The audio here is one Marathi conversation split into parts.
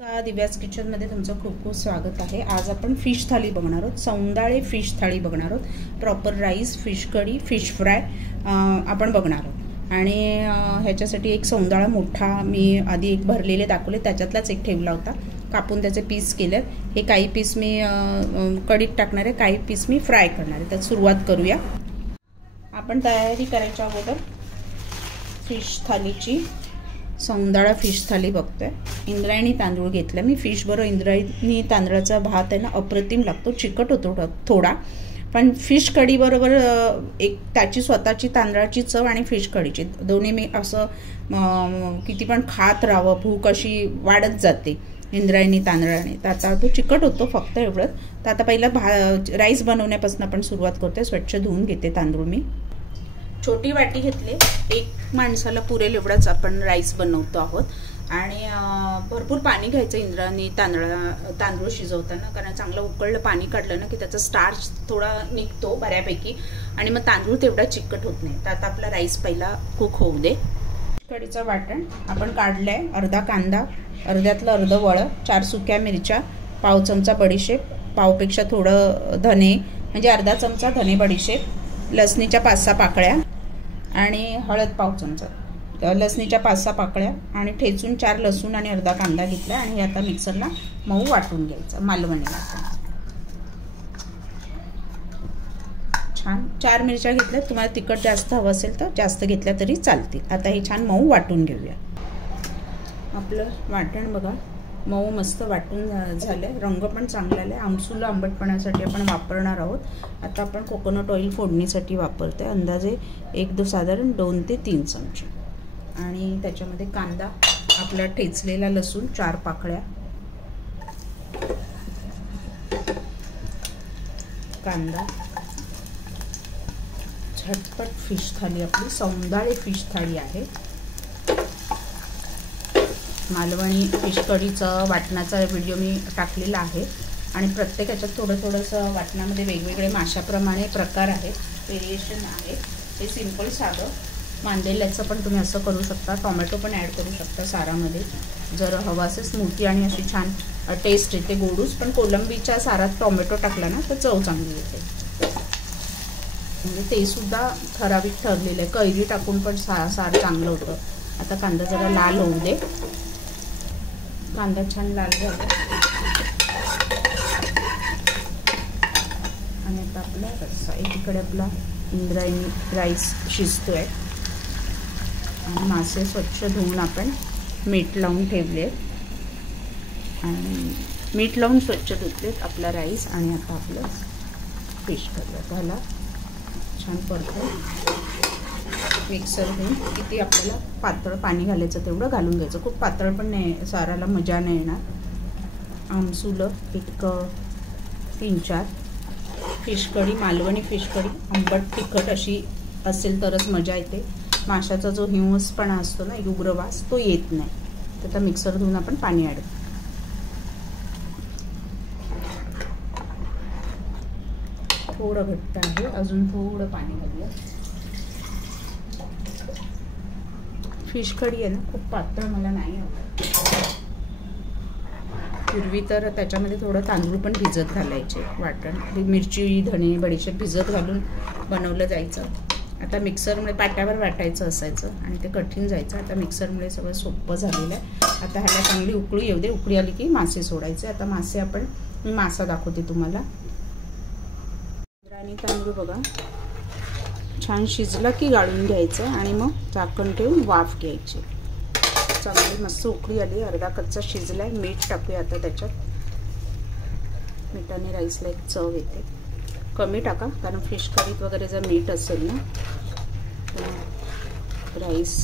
दिव्यास किचनमध्ये तुमचं खूप खूप स्वागत आहे। आज आपण फिश थाली बघणार आहोत, सौंदाळे फिश थाली बघणार आहोत। प्रॉपर राईस, फिश कढी, फिश फ्राय आपण बघणार आहोत। आणि ह्याच्यासाठी एक सौंदाळा मोठा मी आधी एक भरलेले दाखवले, त्याच्यातलाच एक ठेवला होता, कापून त्याचे पीस केले। हे काही पीस मी कढीत टाकणार आहे, काही पीस मी फ्राय करणार आहे। तर सुरुवात करूया। आपण तयारी करायच्या अगोदर फिश थालीची सौंदाळा फिश थाली बघतोय। इंद्रायणी तांदूळ घेतला मी। फिश बरोबर इंद्रायणी तांदळाचा भात आहे ना, अप्रतिम लागतो, चिकट होतो थोडा, पण फिश कढी बरोबर एक त्याची स्वतःची तांदळाची चव आणि फिश कढीची दोन्ही मी असं किती पण खात राहावं, भूक अशी वाढत जाते इंद्रायणी तांदळाने। तर आता तो चिकट होतो फक्त एवढंच। तर आता पहिला राईस बनवण्यापासून आपण सुरुवात करतोय। स्वच्छ धुवून घेते तांदूळ मी। छोटी वाटी घेतले, एक माणसाला पुरेल एवढाच आपण राईस बनवतो आहोत। आणि भरपूर पाणी घ्यायचं इंद्रायणी तांदूळ शिजवताना, कारण चांगलं उकळलं पाणी काढलं ना की त्याचा स्टार्च थोडा निघतो बऱ्यापैकी, आणि मग तांदूळ तेवढा चिकट होत नाही। तर आता आपला राईस पहिला कुक होऊ दे। कढीचं वाटण आपण काढलंय। अर्धा कांदा, अर्ध्यातलं अर्ध वळ, 4 सुक्या मिरच्या, पाव चमचा बडीशेप, पावपेक्षा थोडं धने म्हणजे अर्धा चमचा धने बडीशेप, लसणीच्या 5-6 पाकळ्या आणि हळद पाव चमचा, लसणीच्या 5-6 पाकळ्या आणि ठेचून 4 लसूण आणि अर्धा कांदा घेतला। आणि हे आता मिक्सरला मऊ वाटून घ्यायचं मालवणीला। छान 4 मिरच्या घेतल्या, तुम्हाला तिखट जास्त हवं असेल तर जास्त घेतल्या तरी चालतील। आता हे छान मऊ वाटून घेऊया। आपलं वाटण बघा मऊ मस्त वाटून झालंय, रंग पण चांगला आलाय। आमसूल आंबटपणासाठी आपण वापरणार आहोत। आता आपण कोकोनट ऑइल फोडणीसाठी वापरतोय, अंदाजे साधारण 2 ते 3 चमचे। आणि त्याच्यामध्ये कांदा, आपला ठेचलेला लसूण 4 पाकळ्या, कांदा, झटपट फिश थाली, आपली सौंदाळे फिश थाली आहे। मालवणी फिश कढीचा वाटणाचा व्हिडिओ मी टाकलेला आहे, आणि प्रत्येक ह्याच्यात थोडंसं वाटणामध्ये वेगवेगळे माशाप्रमाणे प्रकार आहेत, व्हेरिएशन आहे। हे सिंपल साधं मांदेल्याचं पण तुम्ही असं करू शकता, टोमॅटो पण ॲड करू शकता सारामध्ये जर हवं असेल। स्मूथी आणि अशी छान टेस्ट येते, गोडूस। पण कोलंबीच्या सारात टोमॅटो टाकला ना तर चव चांगली येते, म्हणजे ते सुद्धा ठराविक ठरलेलं आहे। कैरी टाकून पण सार चांगलं होतं। आता कांदा जरा लाल होऊ दे। कांदा छान लाल झाला, आणि आता आपला रस्सा, एकीकडे आपला इंद्रायणी राईस शिजतोय, आणि मासे स्वच्छ धुवून आपण मीठ लावून ठेवले, आणि मीठ लावून स्वच्छ धुतलेत आपला राईस। आणि आता आपलं फिश करूया, त्याला छान परतून मिक्सर घेऊन किती आपल्याला पातळ पाणी घालायचं तेवढं घालून घ्यायचं। खूप पातळ पण नाही, साराला मजा नाही येणार। आमसूल एक 3-4, फिश कढी, मालवणी फिश कढी आंबट तिखट अशी असेल तरच मजा येते। माशाचा जो हिंवसपणा असतो ना, एक उग्रवास, तो येत नाही। तर आता मिक्सर धुवून आपण पाणी ॲड, थोडं घट्ट आहे, अजून थोडं पाणी घालूया। फिश कढी आहे ना खूप पातळ मला नाही आवडत। पूर्वी तर त्याच्यामध्ये थोडं तांदूळ पण भिजत घालायचे, वाटण, मिरची, धणे, बडीशेप भिजत घालून बनवलं जायचं। आता मिक्सरमुळे पाट्यावर वाटायचं असायचं आणि ते कठीण जायचं। आता मिक्सरमुळे सगळं सोपं झालेलं आहे। आता ह्याला चांगली उकळी येऊ दे, उकळी आली की मासे सोडायचे। आता मासे आपण, मी मासा दाखवते तुम्हाला। इंद्रायणी तांदूळ बघा छान शिजला की गाळून घ्यायचं, आणि मग झाकण ठेवून वाफ घ्यायची। चांगली मस्त उकळी आली, अर्धा कच्चा शिजलाय। मीठ टाकूया आता त्याच्यात, मिठाने राईसला एक चव येते। कमी टाका, कारण फिश कढीत वगैरे जर मीठ असेल ना तर राईस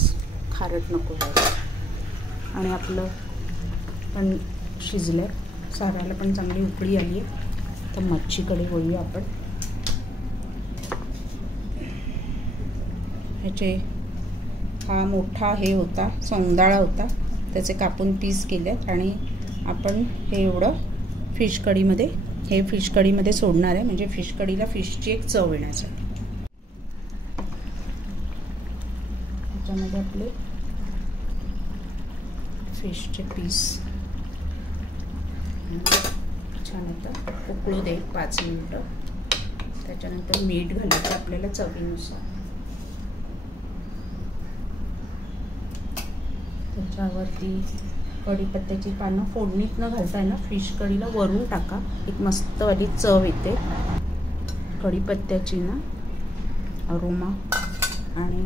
खारट नको व्हायला। आणि आपलं पण शिजलंय, साराला पण चांगली उकळी आली आहे। तर मच्छीकडे वळूया आपण। ह्याचे हा मोठा हे होता, सौंदाळा होता, त्याचे कापून पीस केलेत, आणि आपण हे एवढं फिश कढीमध्ये, हे फिश कढीमध्ये सोडणार आहे, म्हणजे फिश कढीला फिशची एक चव येण्यासाठी। त्याच्यामध्ये आपले फिशचे पीस छान आता उकळू दे 5 मिनिटं. त्याच्यानंतर मीठ घालायचं आपल्याला चवीनुसार. त्याच्यावरती कढीपत्त्याची पानं फोडणीत न घालता आहे ना फिश कढीला वरून टाका, एक मस्तवाली चव येते कढीपत्त्याची ना, अरोमा. आणि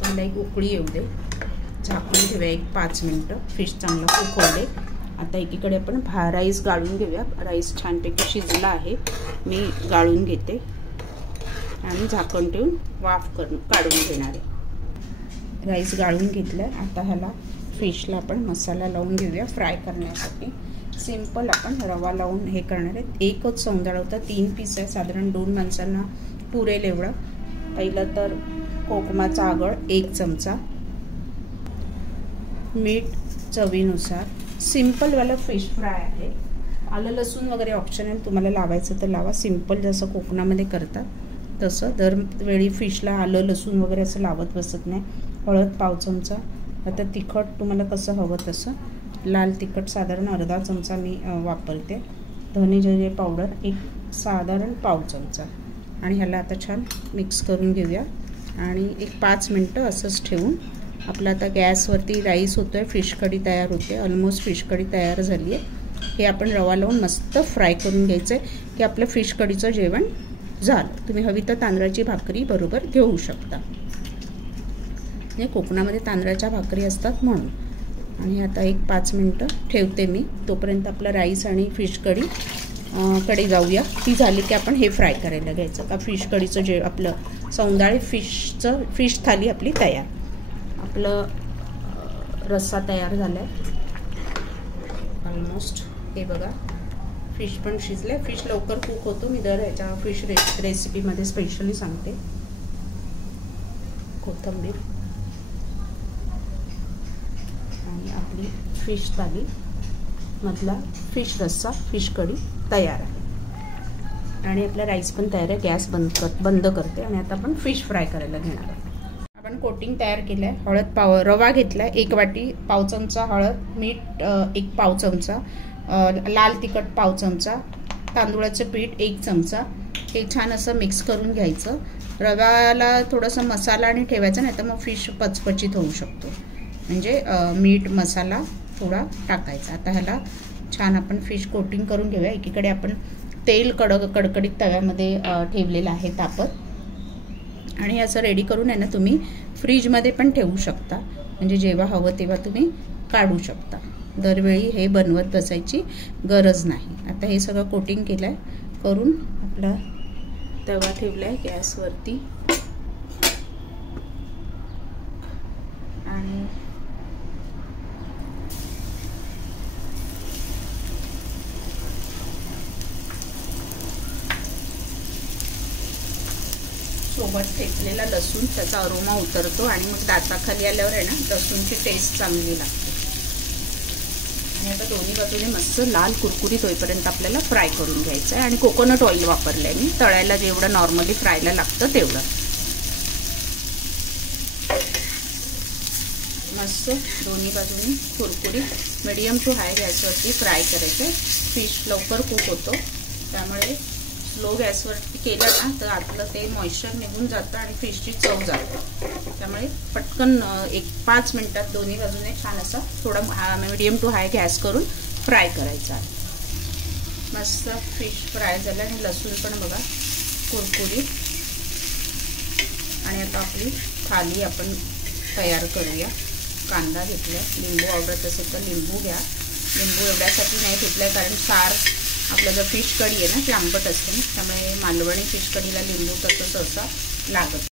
त्याला एक उकळी येऊ दे, झाकून ठेवूया एक 5 मिनिटं. फिश चांगलं कुक होऊ दे. आता एकीकडे आपण राईस गाळून घेऊया. राईस छानपैकी शिजला आहे, मी गाळून घेते आणि झाकण ठेवून वाफ काढून घेणार आहे. राईस गाळून घेतलं. आता ह्याला फिशला आपण मसाला लावून घेऊया फ्राय करण्यासाठी. सिंपल आपण रवा लावून हे करणार आहे. एकच सौंदाळा होता, 3 पीस आहे, साधारण 2 माणसांना पुरेल एवढं. पहिलं तर कोकमाचा आगळ 1 चमचा, मीठ चवीनुसार. सिंपलवाला फिश फ्राय आहे. आलं लसूण वगैरे ऑप्शनल, तुम्हाला लावायचं तर लावा. सिंपल जसं कोकणामध्ये करतात तसं. दरवेळी फिशला आलं लसूण वगैरे असं लावत बसत नाही. हळद 1 चमचा. आता तिखट तुम्हाला कसं हवं तसं. लाल तिखट साधारण अर्धा चमचा मी वापरते. धने जिरे पावडर एक साधारण 1/2 चमचा. आणि ह्याला आता छान मिक्स करून घेऊया आणि एक 5 मिनटं असंच ठेवून आपलं आता गॅसवरती राईस होतोय. फिश कढी तयार होते. ऑलमोस्ट फिश कढी तयार झाली आहे. हे आपण रवा लावून मस्त फ्राय करून घ्यायचं आहे की आपलं फिश कढीचं जेवण झालं. तुम्ही हवी तर तांदळाची भाकरी बरोबर घेऊ शकता. कोकणामध्ये तांदळाच्या भाकरी असतात म्हणून. आणि आता एक 5 मिनटं ठेवते मी. तोपर्यंत आपलं राईस आणि फिश कढी कडे जाऊया. ती झाली की आपण हे फ्राय करायला घ्यायचं. का फिश कढीचं जे आपलं सौंदाळे फिश थाली आपली तयार. आपलं रस्सा तयार झाला आहे ऑलमोस्ट. हे बघा फिश पण शिजले. फिश लवकर कुक होतो. मी दर ह्याच्या फिश रेसिपीमध्ये स्पेशली सांगते. कोथिंबीर आणि आपली फिश थाली मधला फिश रस्सा फिश कढी तयार आहे. आणि आपला राईस पण तयार आहे. गॅस बंद करते आणि आता आपण फिश फ्राय करायला घेणार आहोत. आपण कोटिंग तयार केलं आहे. हळद रवा घेतला आहे 1 वाटी, 1/2 चमचा हळद, मीठ 1/2 चमचा, लाल तिखट 1/2 चमचा, तांदूळाचं पीठ 1 चमचा. हे छान असं मिक्स करून घ्यायचं. रव्याला थोडंसं मसाला आणि ठेवायचं, नाही तर मग फिश पचपचीत होऊ शकतो. म्हणजे मीठ मसाला थोडा टाकायचा. आता ह्याला छान आपण फिश कोटिंग करून घेऊया. एकीकडे आपण तेल कडकडीत तव्यामध्ये ठेवलेलं आहे तापत. आणि असं रेडी करून आहे ना तुम्ही फ्रीजमध्ये पण ठेवू शकता. म्हणजे जेव्हा हवं तेव्हा तुम्ही काढू शकता. दरवेळी हे बनवत बसायची गरज नाही. आता हे सगळं कोटिंग केलं आहे करून आपला तवा ठेवला आहे गॅसवरती. आणि सोबत ठेचलेला लसूण, त्याचा अरोमा उतरतो आणि मग दाताखाली आल्यावर आहे ना लसूणची टेस्ट चांगली लागते. आणि आता दोन्ही बाजूने मस्त लाल कुरकुरीत होईपर्यंत आपल्याला फ्राय करून घ्यायचं आहे. आणि कोकोनट ऑइल वापरलंय मी. तळायला जेवढं नॉर्मली फ्रायला लागतं तेवढं. मस्त दोन्ही बाजूनी कुरकुरीत मीडियम टू हाय गॅसवरती फ्राय करायचं. फिश लवकर कुक होतो, त्यामुळे स्लो गॅसवरती केलं ना तर आतलं ते मॉइश्चर निघून जातं आणि फिशची चव जाते. त्यामुळे पटकन 1-5 मिनिटात दोन्ही बाजूने छान असा थोडा मीडियम टू हाय गॅस करून फ्राय करायचा. मस्त फिश फ्राय झालं आणि लसूण पण बघा कुरकुरीत. आणि आता आपली थाली आपण तयार करूया. कांदा घेतला, लिंबू आवडत असेल तर लिंबू घ्या. लिंबू एवढ्यासाठी नाही घेतलाय कारण सार आपलं जर फिश कढी आहे ना ती आंबट असते ना, त्यामुळे मालवणी फिश कढीला लिंबू तसं सहसा लागत.